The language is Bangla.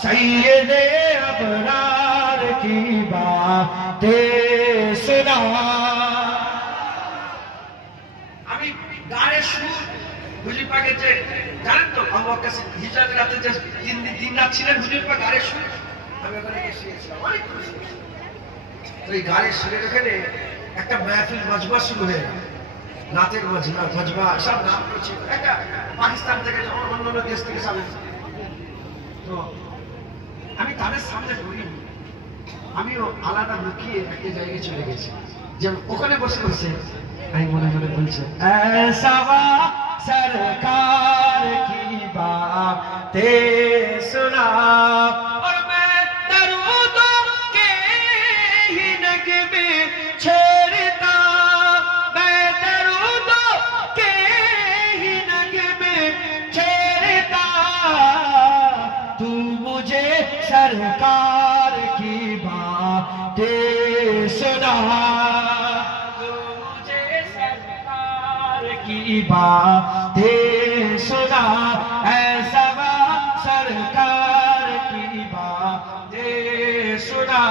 सैयद अबरार की बातें सुना আমি গানের সুর হুজুর পাকে যে জানেন তো আমার কাছে হিজাবের রাতে যে তিন দিন তিন রাত ছিলেন হুজুর পাক গানের সুর আমি ওখানে গিয়ে শুয়েছিলাম অনেক খুশি। তো এই গানের সুরের ওখানে একটা মাহফিল মজমা শুরু হয়ে গেল নাতের মজমা মজমা সব নাম করছে একটা পাকিস্তান থেকে যখন অন্য অন্য দেশ থেকে সব এসেছে। তো আমি তাদের সামনে পড়িনি আমিও আলাদা লুকিয়ে একটা জায়গায় চলে গেছি যেমন ওখানে বসে বসে আমি মনে মনে বলছে ऐसा सरकार की बातें सुना और मैं दरूदों के ही नगमे छेड़ता सरकार की बात सुना। दो सुना। ऐसा सरकार की बातें सुना।